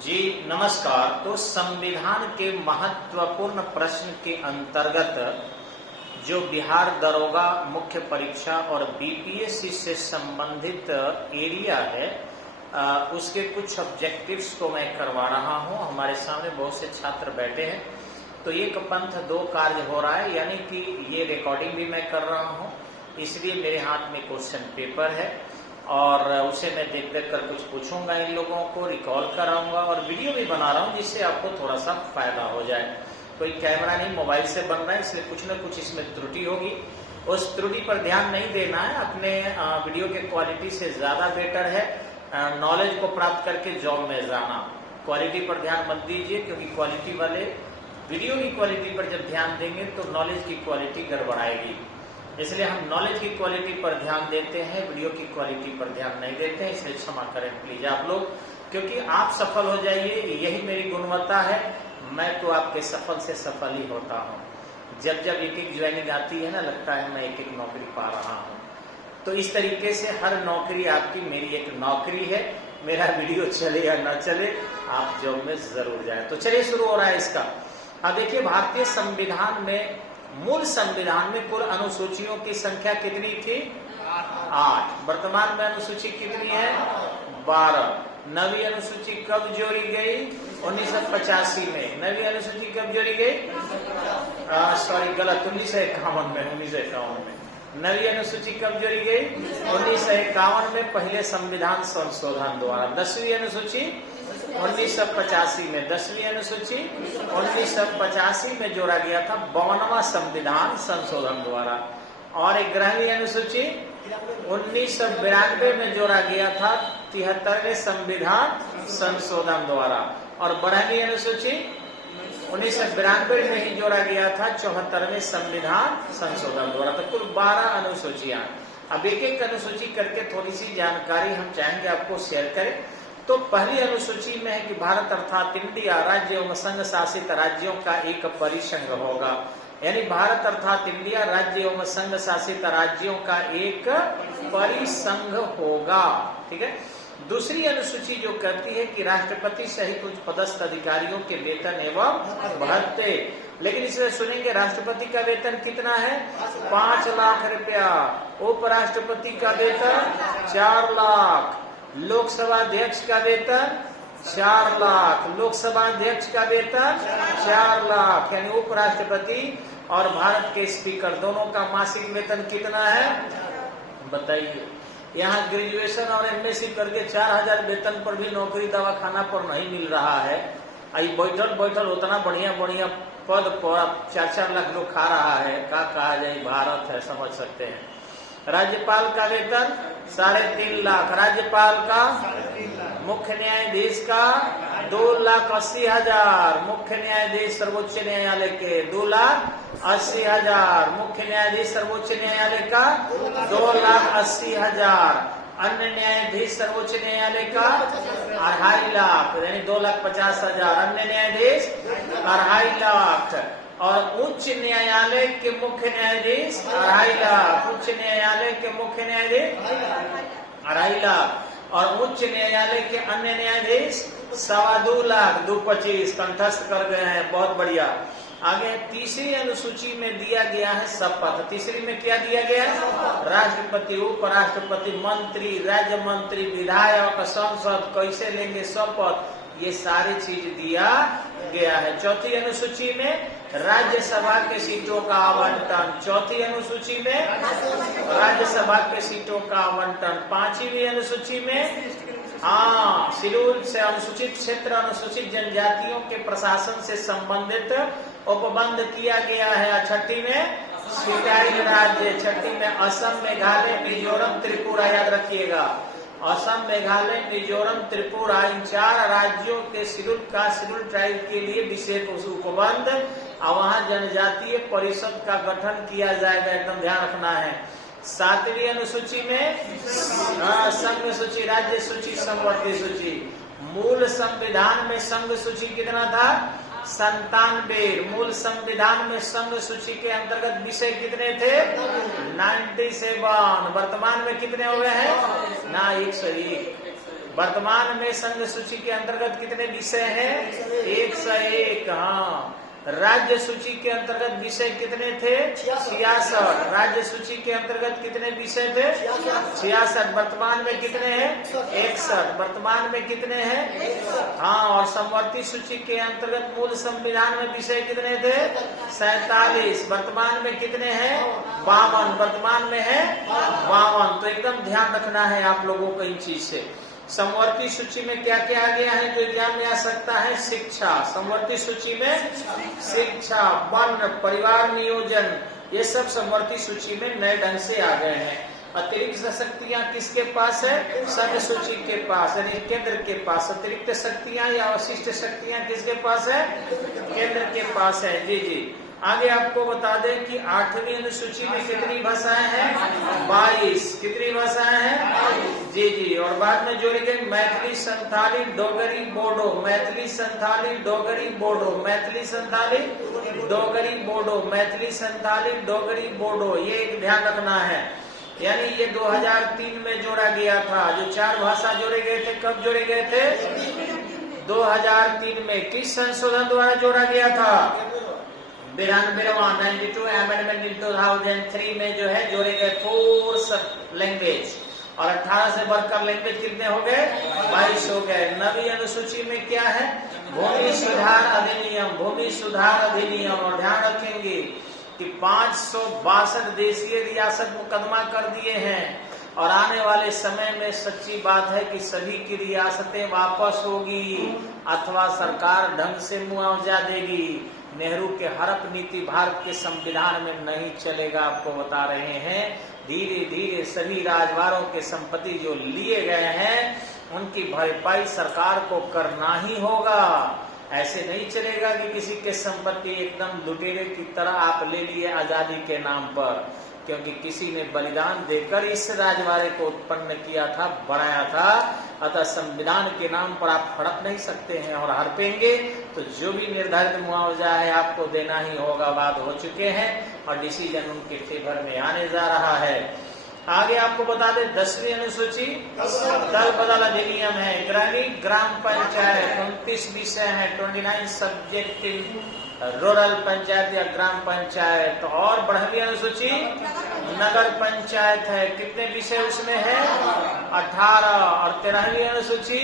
जी नमस्कार। तो संविधान के महत्वपूर्ण प्रश्न के अंतर्गत जो बिहार दरोगा मुख्य परीक्षा और बीपीएससी से संबंधित एरिया है उसके कुछ ऑब्जेक्टिव्स को मैं करवा रहा हूं। हमारे सामने बहुत से छात्र बैठे हैं, तो एक पंथ दो कार्य हो रहा है, यानी कि ये रिकॉर्डिंग भी मैं कर रहा हूं, इसलिए मेरे हाथ में क्वेश्चन पेपर है और उसे मैं देख देख कर कुछ पूछूंगा, इन लोगों को रिकॉल कराऊंगा और वीडियो भी बना रहा हूं जिससे आपको थोड़ा सा फायदा हो जाए। कोई कैमरा नहीं, मोबाइल से बन रहा है, इसलिए कुछ न कुछ इसमें त्रुटि होगी। उस त्रुटि पर ध्यान नहीं देना है। अपने वीडियो के क्वालिटी से ज्यादा बेटर है नॉलेज को प्राप्त करके जॉब में जाना। क्वालिटी पर ध्यान मत दीजिए, क्योंकि क्वालिटी वाले वीडियो की क्वालिटी पर जब ध्यान देंगे तो नॉलेज की क्वालिटी गड़बड़ाएगी। इसलिए हम नॉलेज की क्वालिटी पर ध्यान देते हैं, वीडियो की क्वालिटी पर ध्यान नहीं देते हैं। इसलिए क्षमा करें प्लीज आप लोग, क्योंकि आप सफल हो जाइए, यही मेरी गुणवत्ता है। मैं तो आपके सफल से सफल ही होता हूँ। जब जब एक एक ज्वाइनिंग आती है ना, लगता है मैं एक एक नौकरी पा रहा हूँ। तो इस तरीके से हर नौकरी आपकी मेरी एक नौकरी है। मेरा वीडियो चले या न चले, आप जॉब में जरूर जाए। तो चलिए शुरू हो रहा है इसका। अब देखिए, भारतीय संविधान में, मूल संविधान में कुल अनुसूचियों की संख्या कितनी थी? 8। वर्तमान में अनुसूची कितनी है? 12। नवी अनुसूची कब जोड़ी गई? 1985 में। नवी अनुसूची कब जोड़ी गई? सॉरी गलत, 1951 में। 1951 में नवी अनुसूची कब जोड़ी गई? 1951 में, पहले संविधान संशोधन द्वारा। 10वीं अनुसूची 1985 में। 10वीं अनुसूची 1985 में जोड़ा गया था 52वां संविधान संशोधन द्वारा। और 11वीं अनुसूची 1992 में जोड़ा गया था 73वें संविधान संशोधन द्वारा। और 12वीं अनुसूची 1992 में ही जोड़ा गया था 74वें संविधान संशोधन द्वारा। तो कुल 12 अनुसूचियां। अब एक एक अनुसूची करके थोड़ी सी जानकारी हम चाहेंगे आपको शेयर करें। तो पहली अनुसूची में है कि भारत अर्थात इंडिया राज्य एवं संघ शासित राज्यों का एक परिसंघ होगा। यानी भारत अर्थात इंडिया राज्य एवं संघ शासित राज्यों का एक परिसंघ होगा। ठीक है। दूसरी अनुसूची जो कहती है कि राष्ट्रपति सहित उच्च पदस्थ अधिकारियों के वेतन एवं भत्ते। लेकिन इसमें सुनेंगे राष्ट्रपति का वेतन कितना है? 5 लाख रुपया। उपराष्ट्रपति का वेतन 4 लाख। लोकसभा अध्यक्ष का वेतन 4 लाख। लोकसभा अध्यक्ष का वेतन 4 लाख। यानी उपराष्ट्रपति और भारत के स्पीकर दोनों का मासिक वेतन कितना है? बताइए। यहाँ ग्रेजुएशन और एमएससी करके 4000 वेतन पर भी नौकरी दवाखाना पर नहीं मिल रहा है। आई बैठल उतना बढ़िया बढ़िया पद पर 4-4 लाख लोग खा रहा है। क्या कहा जाए, भारत है, समझ सकते हैं। राज्यपाल का वेतन 3.5 लाख। राज्यपाल का, मुख्य न्यायाधीश का 2,80,000। मुख्य न्यायाधीश सर्वोच्च न्यायालय के 2,80,000। मुख्य न्यायाधीश सर्वोच्च न्यायालय का 2,80,000। अन्य न्यायाधीश सर्वोच्च न्यायालय का 2.5 लाख, यानी 2,50,000। अन्य न्यायाधीश 2.5 लाख। और उच्च न्यायालय के मुख्य न्यायाधीश 2.5 लाख। उच्च न्यायालय के मुख्य न्यायाधीश 2.5 लाख। और उच्च न्यायालय के अन्य न्यायाधीश 2.25 लाख। 2.25 कंठस्थ कर गए हैं, बहुत बढ़िया। आगे तीसरी अनुसूची में दिया गया है शपथ। तीसरी में क्या दिया गया है? राष्ट्रपति, उपराष्ट्रपति, मंत्री, राज्य मंत्री, विधायक, सांसद कैसे लेंगे शपथ, ये सारी चीज दिया गया है। चौथी अनुसूची में राज्यसभा के सीटों का आवंटन। चौथी अनुसूची में राज्यसभा के सीटों का आवंटन। 5वीं अनुसूची में शेड्यूल से अनुसूचित क्षेत्र, अनुसूचित जनजातियों के प्रशासन से संबंधित उपबंध किया गया है। 6ठी में स्वीकार्य राज्य। 6ठी में असम, मेघालय, मिजोरम, त्रिपुरा। याद रखिएगा, असम, मेघालय, मिजोरम, त्रिपुरा, इन 4 राज्यों के शेड्यूल ट्राइब के लिए विशेष उपबंध और वहां जनजातीय परिषद का गठन किया जाएगा। एकदम ध्यान रखना है। 7वीं अनुसूची में संघ सूची, राज्य सूची, समवर्ती सूची। मूल संविधान में संघ सूची कितना था? 97। मूल संविधान में संघ सूची के अंतर्गत विषय कितने थे? 97। वर्तमान में कितने हो गए हैं? ना 101। वर्तमान में संघ सूची के अंतर्गत कितने विषय हैं? 101। हाँ, राज्य सूची के अंतर्गत विषय कितने थे? 66। राज्य सूची के अंतर्गत कितने विषय थे? 66। वर्तमान में कितने हैं? 61। वर्तमान में कितने हैं? हाँ, और समवर्ती सूची के अंतर्गत मूल संविधान में विषय कितने थे? 47। वर्तमान में कितने हैं? 52। वर्तमान में है 52। तो एकदम ध्यान रखना है आप लोगों को इन चीज से। समवर्ती सूची में क्या क्या आ गया है जो एग्जाम में आ सकता है? शिक्षा। समवर्ती सूची में शिक्षा, वन, परिवार नियोजन, ये सब समवर्ती सूची में नए ढंग से आ गए हैं। अतिरिक्त शक्तियां किसके पास है? संघ सूची के पास, यानी केंद्र के पास। अतिरिक्त शक्तियां या अवशिष्ट शक्तियां किसके पास है? केंद्र के पास है। जी जी। आगे आपको बता दें कि 8वीं अनुसूची में कितनी भाषाएं हैं? 22। कितनी भाषाएं हैं? जी जी। और बाद में जोड़ी गई मैथिली, संथाली, डोगरी, बोडो। मैथिली, संथाली, डोगरी, बोडो। मैथिली, संथाली, डोगरी, बोडो। मैथिली, संथाली, डोगरी, बोडो। ये एक ध्यान रखना है। यानी ये 2003 में जोड़ा गया था। जो 4 भाषा जोड़े गए थे, कब जोड़े गए थे? 2003 में। किस संशोधन द्वारा जोड़ा गया था? 92 अमेंडमेंट इन 2003 में जो है जोड़े गए 4 लैंग्वेज। और 18 से बढ़कर लैंग्वेज कितने हो गए? 22 हो गए। नवी अनुसूची में क्या है? भूमि सुधार अधिनियम। भूमि सुधार अधिनियम। और ध्यान रखेंगे कि 562 देशीय रियासत मुकदमा कर दिए हैं और आने वाले समय में सच्ची बात है कि सभी की रियासतें वापस होगी अथवा सरकार ढंग से मुआवजा देगी। नेहरू के हड़प नीति भारत के संविधान में नहीं चलेगा। आपको बता रहे हैं धीरे धीरे सभी राजवारों के संपत्ति जो लिए गए हैं उनकी भरपाई सरकार को करना ही होगा। ऐसे नहीं चलेगा कि किसी के संपत्ति एकदम लुटेरे की तरह आप ले लिए आजादी के नाम पर, क्योंकि किसी ने बलिदान देकर इस राजवाड़े को उत्पन्न किया था, बढ़ाया था। अतः संविधान के नाम पर आप हड़प नहीं सकते हैं और हड़पेंगे तो जो भी निर्धारित मुआवजा है आपको देना ही होगा। बात हो चुके हैं और डिसीजन उनके फेवर में आने जा रहा है। आगे आपको बता दें 10वीं अनुसूची दल बदल अधिनियम है। ग्राम पंचायत 29 विषय है, 29 सब्जेक्ट इन रूरल पंचायत या ग्राम पंचायत। और 12वीं अनुसूची नगर पंचायत है। कितने विषय उसमें है? 18। और 13वीं अनुसूची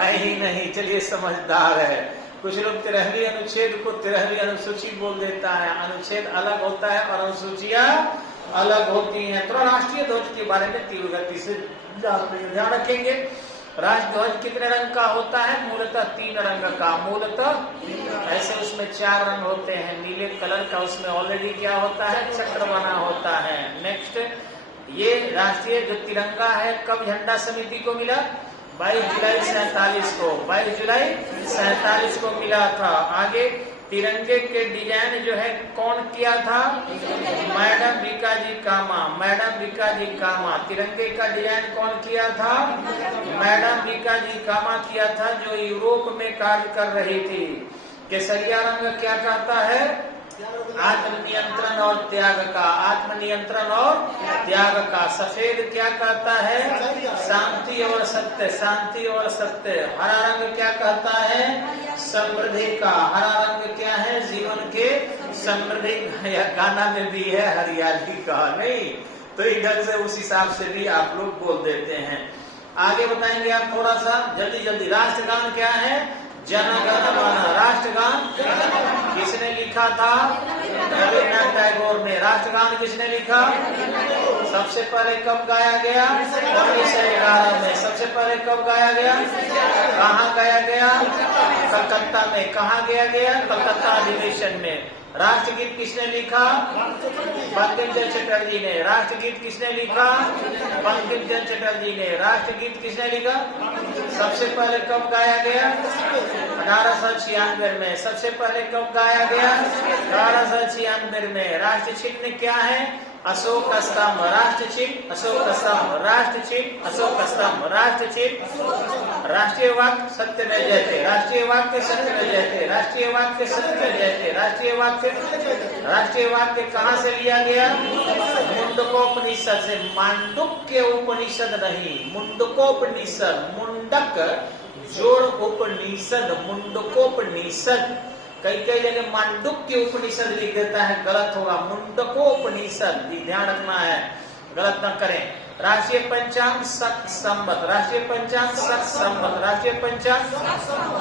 है ही नहीं। चलिए समझदार है। कुछ लोग 13वीं अनुच्छेद को 13वीं अनुसूची बोल देता है। अनुच्छेद अलग होता है और अनुसूचियां अलग होती हैं। तो राष्ट्रीय ध्वज के बारे में तीव्र गति से ध्यान रखेंगे। राष्ट्र ध्वज कितने रंग का होता है? मूलतः 3 रंग का। मूलतः ऐसे उसमें 4 रंग होते हैं। नीले कलर का उसमें ऑलरेडी क्या होता है? चक्र बना होता है। नेक्स्ट, ये राष्ट्रीय जो तिरंगा है कब झंडा समिति को मिला? 22 जुलाई 47 को। 22 जुलाई 47 को मिला था। आगे तिरंगे के डिजाइन जो है कौन किया था? मैडम बीकाजी कामा। मैडम बीकाजी कामा। तिरंगे का डिजाइन कौन किया था? मैडम बीकाजी कामा किया था, जो यूरोप में कार्य कर रही थी। केसरिया रंग क्या कहता है? आत्मनियंत्रण और त्याग का। आत्मनियंत्रण और त्याग का। सफेद क्या कहता है? शांति और सत्य। शांति और सत्य। हरा रंग क्या कहता है? समृद्धि का। हरा रंग क्या है? जीवन के समृद्धि। गाना में भी है हरियाली का, नहीं तो इधर से उस हिसाब से भी आप लोग बोल देते हैं। आगे बताएंगे आप थोड़ा सा जल्दी जल्दी। राष्ट्रगान क्या है? जन गण मन। राष्ट्रगान किसने लिखा था? रविन्द्रनाथ टैगोर ने। राष्ट्रगान किसने लिखा? सबसे पहले कब गाया गया? 1911 में। सबसे पहले कब गाया गया? कहाँ गाया गया? कलकत्ता में। कहाँ गया गया? कलकत्ता अधिवेशन में। राष्ट्रगीत किसने लिखा? बंकिम चंद्र चटर्जी ने। राष्ट्रगीत किसने लिखा? बंकिम चंद्र चटर्जी ने। राष्ट्रगीत किसने लिखा? सबसे पहले कब गाया गया? 1896 में। सबसे पहले कब गाया गया? 1896 में। राष्ट्र चिन्ह क्या है? अशोक स्तंभ। राष्ट्र चिन्ह अशोक स्तंभ। राष्ट्र चिन्ह अशोक स्तंभ। राष्ट्र चिन्ह। राष्ट्रीय वाक्य सत्य में जयते। राष्ट्रीय वाक्य सत्य में जयते। राष्ट्रीय वाक्य सत्य में जयते। राष्ट्रीय वाक्य कहाँ से लिया गया? मुंडकोपनिषद से, मांडुक्य उपनिषद नहीं, मुंडकोपनिषद, मुंडक जोड़ उपनिषद, मुंडकोपनिषद। कई कई जगह मांडुक्य उपनिषद लिख देता है, गलत होगा, मुंडकोपनिषद, ध्यान रखना है, गलत न करें। राष्ट्रीय पंचांग शक संवत, राष्ट्रीय पंचांग शक संवत, राष्ट्रीय पंचांग,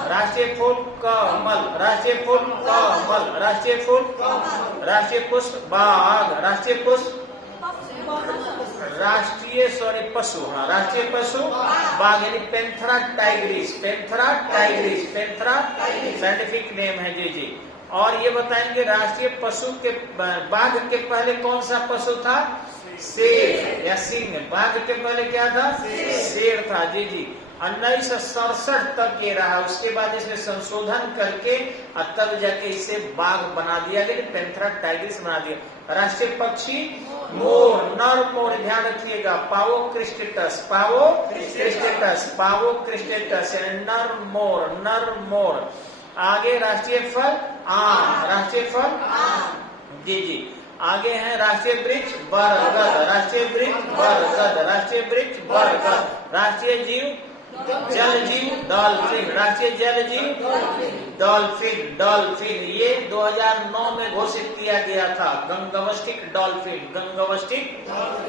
राष्ट्रीय फूल कमल, राष्ट्रीय फूल कमल, राष्ट्रीय फूल, राष्ट्रीय पुष्प बाघ, राष्ट्रीय पुष्प, राष्ट्रीय सॉरी पशु, हाँ राष्ट्रीय पशु बाघ यानी पेंथरा टाइग्रिस, पेंथरा टाइग्रिस, पेंथरा साइंटिफिक नेम है जी जी। और ये बताएंगे राष्ट्रीय पशु के, बाघ के पहले कौन सा पशु था? शेर या सिंह। बाघ के पहले क्या था? शेर था जी जी। 1967 तक ये रहा, उसके बाद इसमें संशोधन करके तब जाके इसे बाघ बना दिया गया, पेंथरा टाइग्रिस बना दिया। राष्ट्रीय पक्षी मोर, नर मोर, ध्यान रखिएगा, पावो क्रिस्टेटस, पावो क्रिस्टेटस, पावो क्रिस्टेटस नर मोर, नर मोर। आगे राष्ट्रीय फल आम, राष्ट्रीय फल जी जी। आगे है राष्ट्रीय वृक्ष बरगद, राष्ट्रीय वृक्ष बरगद, राष्ट्रीय वृक्ष बरगद। राष्ट्रीय जीव जल जीव डॉल्फिन, राष्ट्रीय जल जीव डॉल्फिन, डॉल्फिन। ये 2009 में घोषित किया गया था, गंगवस्टिक डॉल्फिन, गंगवस्टिक,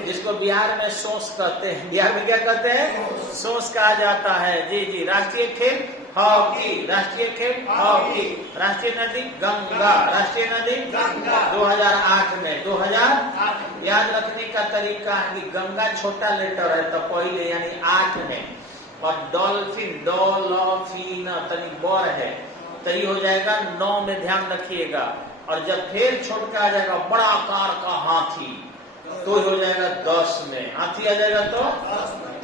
जिसको बिहार में सोस कहते हैं। बिहार में क्या कहते हैं? सोस कहा जाता है जी जी। राष्ट्रीय खेल हॉकी, राष्ट्रीय खेल हॉकी। राष्ट्रीय नदी गंगा, राष्ट्रीय नदी गंगा। 2008 में, 2000 याद रखने का तरीका है कि गंगा छोटा लेटर है तो पहले यानी 8 में, और डॉल्फिन, डॉल्फिन तनी बड़ है तो ये हो जाएगा 9 में, ध्यान रखिएगा। और जब फिर छोटा आ जाएगा बड़ा आकार का हाथी तो हो जाएगा 10 में, हाथी आ जाएगा तो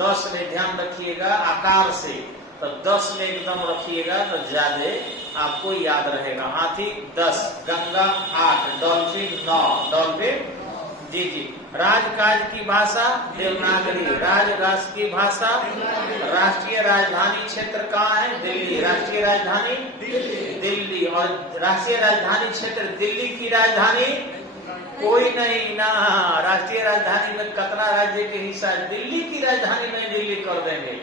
10 में, ध्यान रखिएगा आकार से, तो 10 में एकदम रखिएगा तो ज्यादा आपको याद रहेगा। हाथी 10, गंगा 8, डॉल्फिन 9, डॉल्फिन जी जी। राजकाज की भाषा देवनागरी, राज की भाषा। राष्ट्रीय राजधानी क्षेत्र कहाँ है? दिल्ली, राष्ट्रीय राजधानी दिल्ली। और राष्ट्रीय राजधानी क्षेत्र दिल्ली की राजधानी कोई नहीं ना, राष्ट्रीय राजधानी में कितना राज्य के हिस्सा है, दिल्ली की राजधानी में दिल्ली कर देंगे।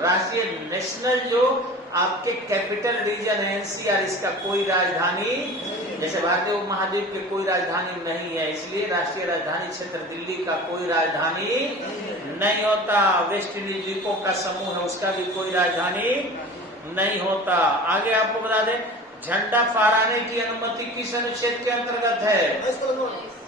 राष्ट्रीय नेशनल जो आपके कैपिटल रीजन है एनसीआर, इसका कोई राजधानी, जैसे भारतीय उपमहाद्वीप की कोई राजधानी नहीं है, इसलिए राष्ट्रीय राजधानी क्षेत्र दिल्ली का कोई राजधानी नहीं होता। वेस्ट इंडीज द्वीपों का समूह है, उसका भी कोई राजधानी नहीं होता। आगे आपको बता दें, झंडा फहराने की अनुमति किस अनुच्छेद के अंतर्गत है?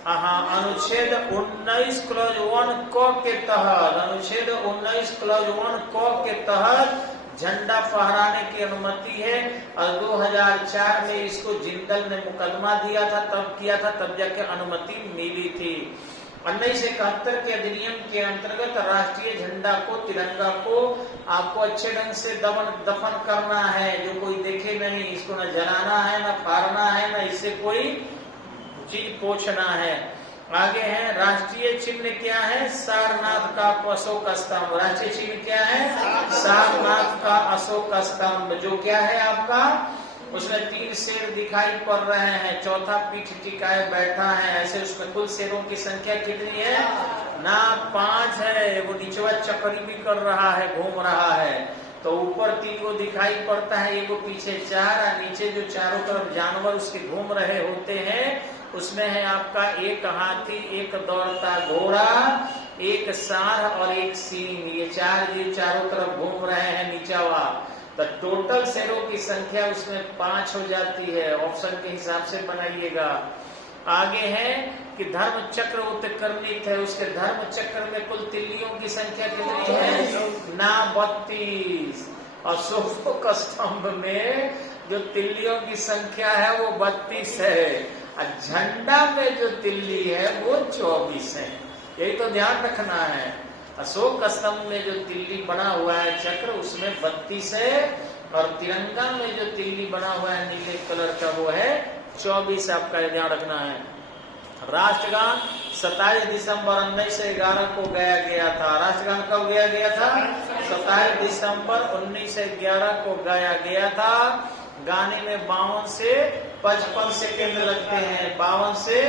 हाँ, अनुच्छेद 19 क्लॉज 1 क के तहत, अनुच्छेद 19 क्लॉज 1 क के तहत झंडा फहराने की अनुमति है। और 2004 में इसको जिंदल ने मुकदमा दिया था, तब किया था, तब जाके अनुमति मिली थी। 1971 के अधिनियम के अंतर्गत राष्ट्रीय झंडा को, तिरंगा को आपको अच्छे ढंग से दफन करना है, जो कोई देखे नहीं, इसको न जलाना है, न फाड़ना है, न इससे कोई चीज पोछना है। आगे है राष्ट्रीय चिन्ह क्या है? सारनाथ का अशोक स्तंभ। राष्ट्रीय चिन्ह क्या है? सारनाथ का अशोक स्तंभ, जो क्या है आपका, उसमें 3 शेर दिखाई पड़ रहे हैं, चौथा पीठ टिकाए बैठा है, ऐसे उसमें कुल शेरों की संख्या कितनी है? ना 5 है। वो नीचवा चक्री भी कर रहा है, घूम रहा है, तो ऊपर 3 को दिखाई पड़ता है, एक पीछे 4, नीचे जो चारों तरफ जानवर उसके घूम रहे होते हैं, उसमें है आपका एक हाथी, एक दौड़ता घोड़ा, एक सांड और एक सिंह। ये 4 जीव चारों तरफ घूम रहे हैं नीचावा, तो टोटल शेरों की संख्या उसमें 5 हो जाती है। ऑप्शन के हिसाब से बनाइएगा। आगे है कि धर्म चक्र उत्कीर्णित है, उसके धर्म चक्र में कुल तिल्लियों की संख्या कितनी है? ना 32। अशोक स्तंभ में जो तिल्लियों की संख्या है वो 32 है, और झंडा में जो तिल्ली है वो 24 है। यही तो ध्यान रखना है। अशोक स्तंभ में जो तिल्ली बना हुआ है चक्र, उसमें 32 है, और तिरंगा में जो तिल्ली बना हुआ है नीले कलर का वो है 24। आपका ध्यान रखना है। राष्ट्रगान 27 दिसंबर 1911 को गाया गया था। राष्ट्रगान कब गाया गया था? 27 दिसंबर 1911 को गाया गया था। गाने में 52 से 55 सेकेंड लगते हैं, 52 से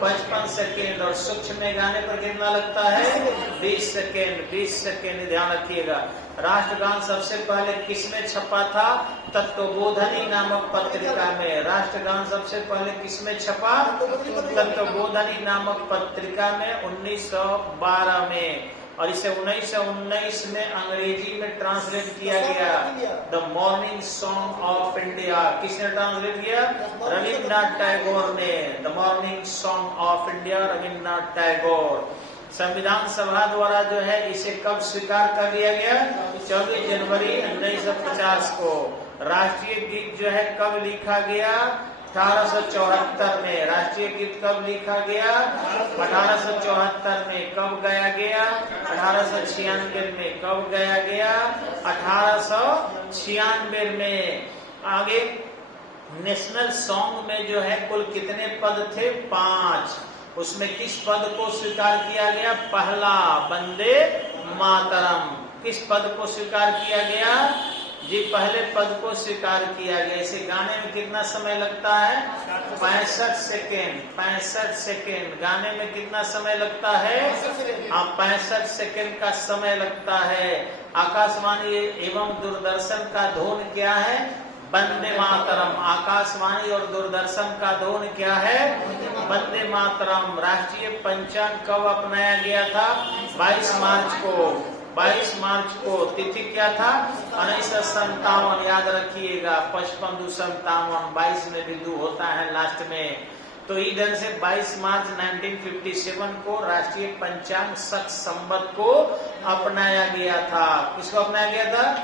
55 सेकेंड। और सूक्ष्म में गाने पर कितना लगता है? 20 सेकेंड। 20 सेकेंड ध्यान रखिएगा। राष्ट्रगान सबसे पहले किसमें छपा था? तत्वबोधनी नामक पत्रिका में। राष्ट्रगान सबसे पहले किसमें छपा? तत्वबोधनी नामक पत्रिका में 1912 में। और इसे 1919 में अंग्रेजी में ट्रांसलेट किया गया, the morning song of India. किसने ट्रांसलेट किया? रविन्द्रनाथ टैगोर ने। The morning song of India, Rabindranath Tagore. संविधान सभा द्वारा जो है इसे कब स्वीकार कर लिया गया? 24 जनवरी 1950 को। राष्ट्रीय गीत जो है कब लिखा गया? 1874 में। राष्ट्रीय गीत कब लिखा गया? 1874 में। कब गाया गया? 1896 में। कब गाया गया? 1896 में। आगे नेशनल सॉन्ग में जो है कुल कितने पद थे? 5। उसमें किस पद को स्वीकार किया गया? पहला, वंदे मातरम। किस पद को स्वीकार किया गया? जी, पहले पद को स्वीकार किया गया। इसे गाने में कितना समय लगता है? 65 सेकेंड। 65 सेकेंड। गाने में कितना समय लगता है? 65 सेकेंड का समय लगता है। आकाशवाणी एवं दूरदर्शन का धोन क्या है? वंदे मातरम। आकाशवाणी और दूरदर्शन का धोन क्या है? वंदे मातरम। राष्ट्रीय पंचांग कब अपनाया गया था? 22 मार्च को। 22 मार्च को। तिथि क्या था? 1957। याद रखिएगा, 55 22 में बिंदु होता है लास्ट में। तो इधर से 22 मार्च 1957 को राष्ट्रीय पंचांग शक संवत को अपनाया गया था। किसको अपनाया गया था?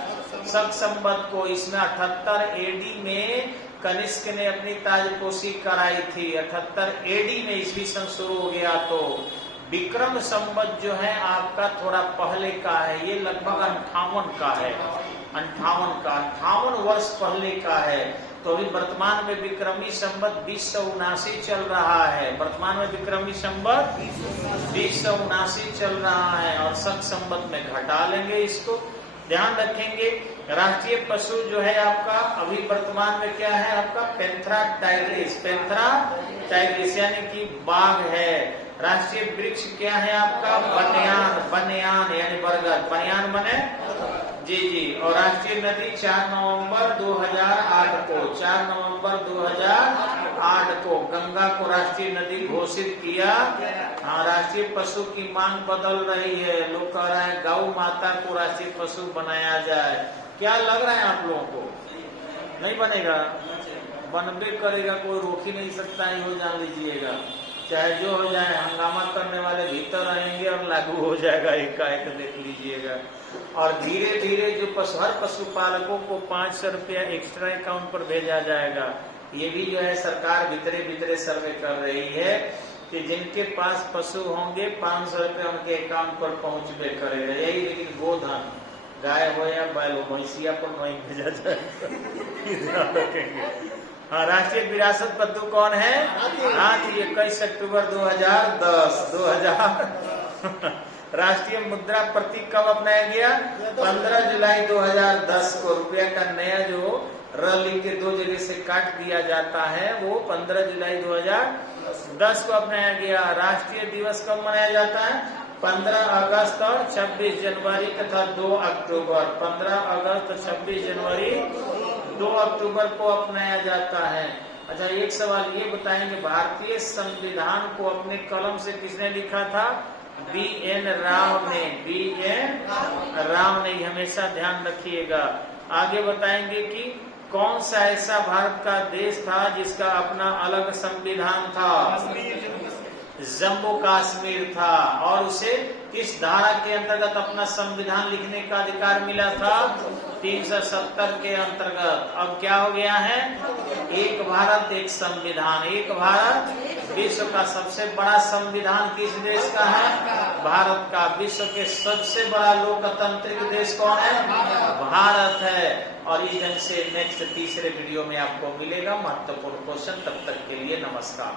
शक संवत को। इसमें 78 एडी में कनिष्क ने अपनी ताजपोशी कराई थी। 78 एडी में ईस्वी सन शुरू हो गया। तो विक्रम संवत जो है आपका थोड़ा पहले का है, ये लगभग 58 का है। 58 वर्ष पहले का है। तो अभी वर्तमान में विक्रमी संवत 2079 चल रहा है। वर्तमान में विक्रमी संवत 2079 चल रहा है और शक संवत में घटा लेंगे, इसको ध्यान रखेंगे। राष्ट्रीय पशु जो है आपका अभी वर्तमान में क्या है? आपका पेंथ्रा टाइग्रिस। पेंथ्रा टाइग्रिस यानी कि बाघ है। राष्ट्रीय वृक्ष क्या है आपका? बनियान। बनियान यानी बरगद। बनियान बने जी जी। और राष्ट्रीय नदी 4 नवंबर 2008 को। 4 नवंबर 2008 को गंगा को राष्ट्रीय नदी घोषित किया। हाँ, राष्ट्रीय पशु की मांग बदल रही है। लोग कह रहे हैं गौ माता को राष्ट्रीय पशु बनाया जाए। क्या लग रहा है आप लोगों को? नहीं बनेगा? बनबे करेगा, कोई रोक ही नहीं सकता है, वो जान लीजिएगा। चाहे जो हो जाए, हंगामा करने वाले भीतर रहेंगे और लागू हो जाएगा एकाएक, देख लीजिएगा। और धीरे धीरे जो हर पशुपालकों को 500 रुपया एक्स्ट्रा अकाउंट पर भेजा जाएगा। ये भी जो है सरकार भीतरे भीतरे सर्वे कर रही है कि जिनके पास पशु होंगे 500 रुपया उनके अकाउंट पर पहुंचबे करेगा। यही, लेकिन गोधन गाय हो या बैल हो, भैंसिया पर नहीं भेजा जाएगा। रखेंगे। हाँ, राष्ट्रीय विरासत पशु कौन है? हाथी। 21 अक्टूबर 2010। राष्ट्रीय मुद्रा प्रतीक कब अपनाया गया? 15 जुलाई 2010 को। रुपया का नया जो रली के 2 जगह से काट दिया जाता है वो 15 जुलाई 2010 को अपनाया गया। राष्ट्रीय दिवस कब मनाया जाता है? 15 अगस्त और 26 जनवरी तथा 2 अक्टूबर। 15 अगस्त और 26 जनवरी 2 अक्टूबर को अपनाया जाता है। अच्छा, एक सवाल ये बताएंगे, भारतीय संविधान को अपने कलम से किसने लिखा था? BN राव ने। BN राव ने, हमेशा ध्यान रखिएगा। आगे बताएंगे कि कौन सा ऐसा भारत का देश था जिसका अपना अलग संविधान था? जम्मू कश्मीर था। और उसे किस धारा के अंतर्गत अपना संविधान लिखने का अधिकार मिला था? 370 के अंतर्गत। अब क्या हो गया है? एक भारत एक संविधान। एक भारत। विश्व का सबसे बड़ा संविधान किस देश का है? भारत का। विश्व के सबसे बड़ा लोकतांत्रिक देश कौन है? भारत है। और इस ढंग से नेक्स्ट तीसरे वीडियो में आपको मिलेगा महत्वपूर्ण क्वेश्चन। तब तक के लिए नमस्कार।